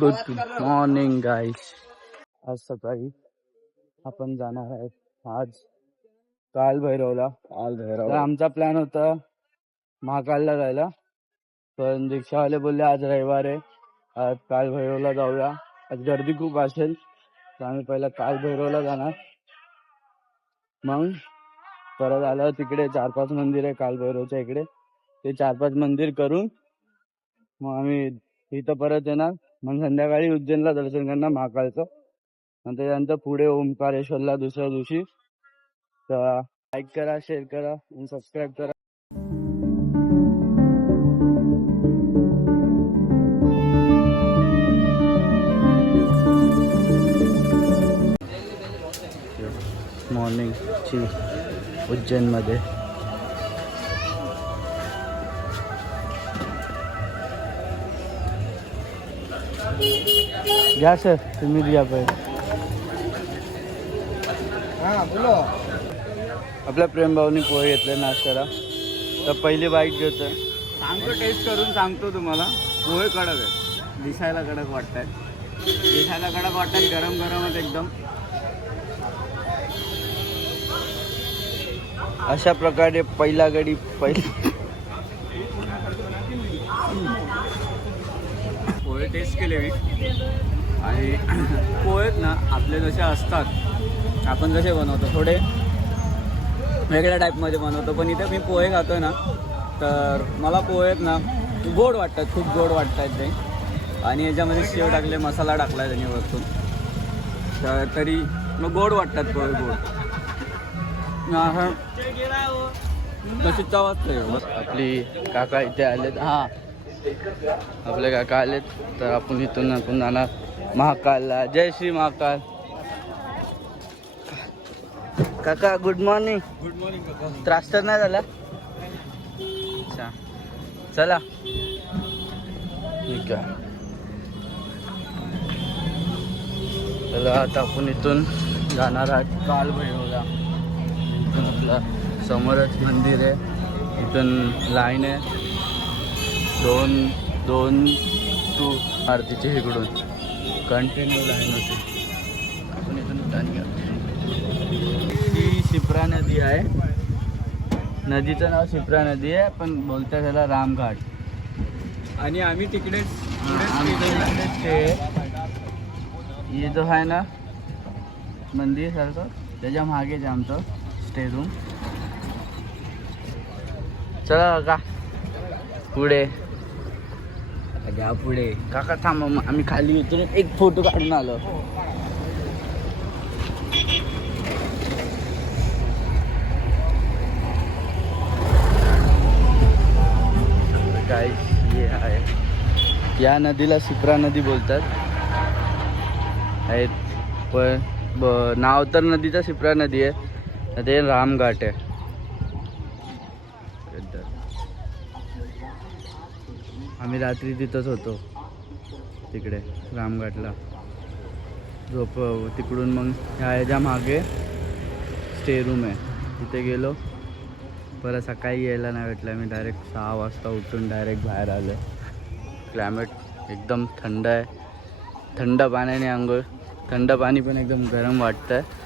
Good morning guys. आज सकाळी आपण जाणार आहे आज कालभैरवला. तर आमचा प्लॅन होता महाकालला जायला, पण रिक्षावाले बोलले आज रविवार आहे, आज कालभैरवला जाऊया, आज गर्दी खूप असेल. तर आम्ही पहिला कालभैरवला जाणार, मग परत आलं तिकडे 4-5 मंदिर आहे कालभैरवच्या इकडे, ते 4-5 मंदिर करून मग आम्ही इथं परत येणार. मग संध्याकाळी उज्जैनला दर्शन करणार महाकालचं, आणि त्याच्यानंतर पुढे ओंकारेश्वरला दुसऱ्या दिवशी. तर लाईक करा, शेअर करा आणि सबस्क्राईब करा. मॉर्निंगची उज्जैनमध्ये घ्या सर, तुम्ही द्या पहिले. हां बोलो. आपल्या प्रेम भाऊनी पोहे घेतले नाश्त्याला, तर पहिली बाईट घेतोय. सांगतो, टेस्ट करून सांगतो तुम्हाला. पोहे कडक आहेत, दिसायला कडक वाटतात, गरम गरमच एकदम. अशा प्रकारे पहिला गडी पोहे टेस्ट केले मी. आणि पोहेत ना आपले जसे असतात, आपण जसे बनवतो थोडे वेगळ्या टाईपमध्ये बनवतो, पण इथे मी पोहे खातोय ना, तर मला पोहेत ना गोड वाटतात, खूप गोड वाटतात ते. आणि याच्यामध्ये शेव टाकले, मसाला टाकला आहे त्यांनी वरतून, तरी मग गोड वाटतात पोहे, गोड. तशी चव असते. आपली काका इथे आलेत. हां, आपले काका आलेत, तर आपण इथून जाणार महाकालला. जय श्री महाकाल. काका गुड मॉर्निंग. गुड मॉर्निंग काका. त्रास तर नाही झाला? अच्छा, चला ठीक आहे. चला आता आपण इथून जाणार आहोत कालभैरवला. इथून आपलं समोरच मंदिर आहे, इथून लाईन आहे, दोन टू आरतीचे इकडून कंटिन्यू लाईन होती. आपण इथून उठान घ्या. ही शिप्रा नदी आहे, नदीचं नाव शिप्रा नदी आहे, पण बोलतात त्याला रामघाट. आणि आम्ही तिकडेच हे जो आहे ना मंदिर सारखं, त्याच्या मागेच आमचं स्टे रूम. चला काका पुढे घ्या, पुढे काका थांबा, मग आम्ही खाली उतरून एक फोटो काढून आलो. गाईस हे आहे, या नदीला शिप्रा नदी बोलतात आहेत, पण नाव तर नदीचा शिप्रा नदी आहे, ते रामघाट आहे. आम्ही रात्री तिथंच होतो, तिकडे रामघाटला झोप. तिकडून मग ह्याच्या मागे स्टे रूम आहे, तिथे गेलो. परत सकाळी यायला नाही भेटलं, मी डायरेक्ट 6 वाजता उठून डायरेक्ट बाहेर आलो. क्लायमेट एकदम थंड आहे, थंड पाण्याने आंघोळ, थंड पाणी पण एकदम गरम वाटतं आहे.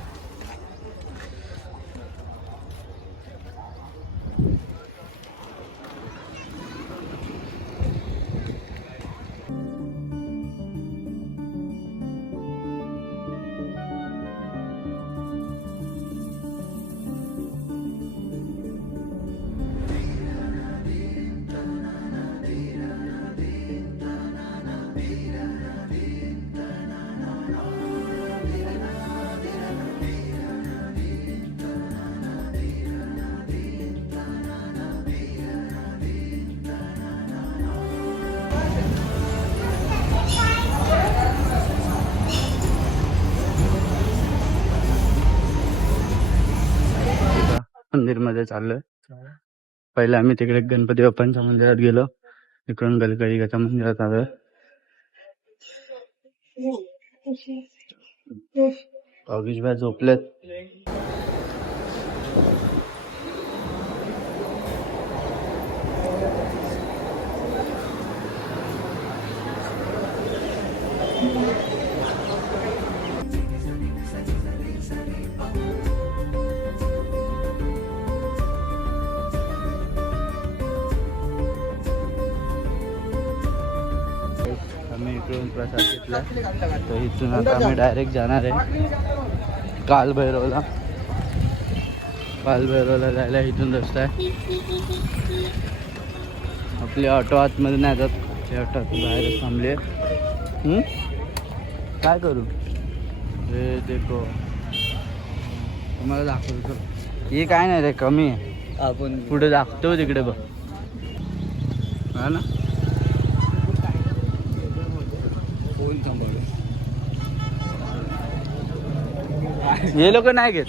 मंदिरमध्ये चाललोय. पहिले आम्ही तिकडे गणपती बाप्पांच्या मंदिरात गेलो, इकडून गलगलीच्या मंदिरात आलोय. भाऊगीश भाई झोपलेत. आम्ही इकडून प्रसाद घेतला तर इथून आता आम्ही डायरेक्ट जाणार आहे कालभैरवला. कालभैरवला जायला इथून रस्ता आहे. आपले ऑटो आतमध्ये नाही जात, ते ऑटो बाहेरच थांबले. काय करू हे देखो तुम्हाला दाखवतो. हे काय नाही रे, कमी आहे. आपण पुढे दाखवतो तिकडे बघ. हा ना, हे लोक नाही घेत.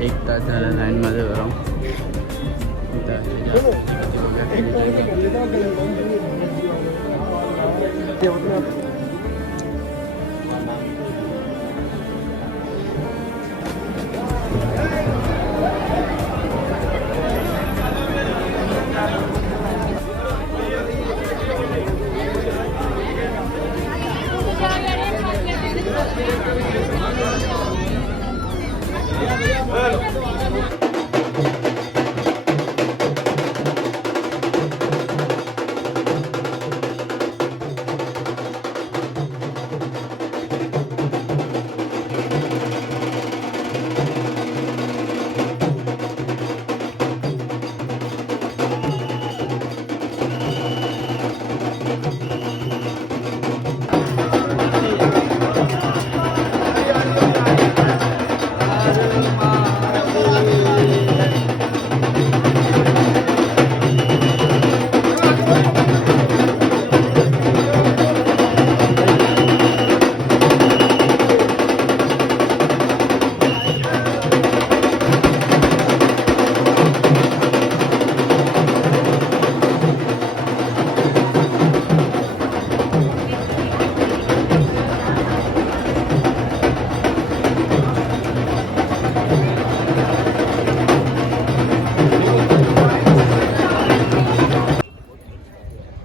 एक तास झाला लाईन मध्ये राहून.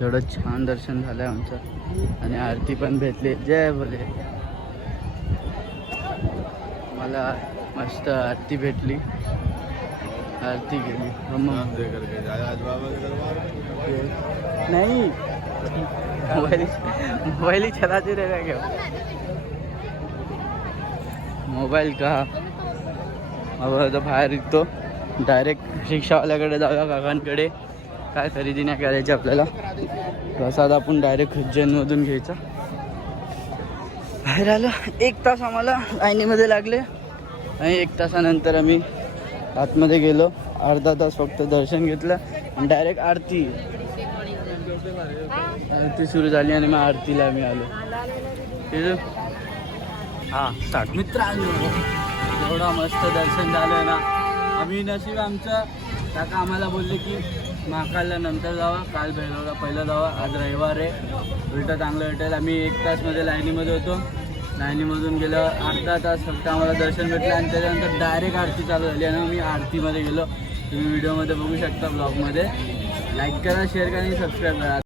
एवढं छान दर्शन झालं आमचं आणि आरती पण भेटली. जय भोले. मला मस्त आरती भेटली, आरती केली. नाही मोबाईल चलाते रे काय मोबाईल का. आता बाहेर निघतो, डायरेक्ट रिक्षावाल्याकडे जाऊया, काकांकडे. काय खरेदी नाही करायची आपल्याला, प्रसाद आपण डायरेक्ट उज्जैनमधून घ्यायचा. बाहेर आलं, 1 तास आम्हाला लाईनीमध्ये लागले आणि 1 तासानंतर आम्ही आतमध्ये गेलो. अर्धा तास फक्त दर्शन घेतलं आणि डायरेक्ट आरती सुरू झाली आणि मग आरतीला आम्ही आलो. हां स्टार्ट. मित्रांनो, एवढा मस्त दर्शन झालं ना. आम्ही नशीब आमचं, काका आम्हाला बोलले की महाकालला नंतर जावा, कालभैरवला पहिलं जावा. आज रविवार आहे, उलटं चांगलं भेटेल. आम्ही 1 तासमध्ये लाईनीमध्ये होतो. लाईनीमधून गेलं, अर्धा तास फक्त आम्हाला दर्शन भेटलं आणि त्याच्यानंतर डायरेक्ट आरती चालू झाली आणि आम्ही आरतीमध्ये गेलो. तुम्ही व्हिडिओमध्ये बघू शकता, ब्लॉगमध्ये. लाईक करा, शेअर करा आणि सबस्क्राईब करा.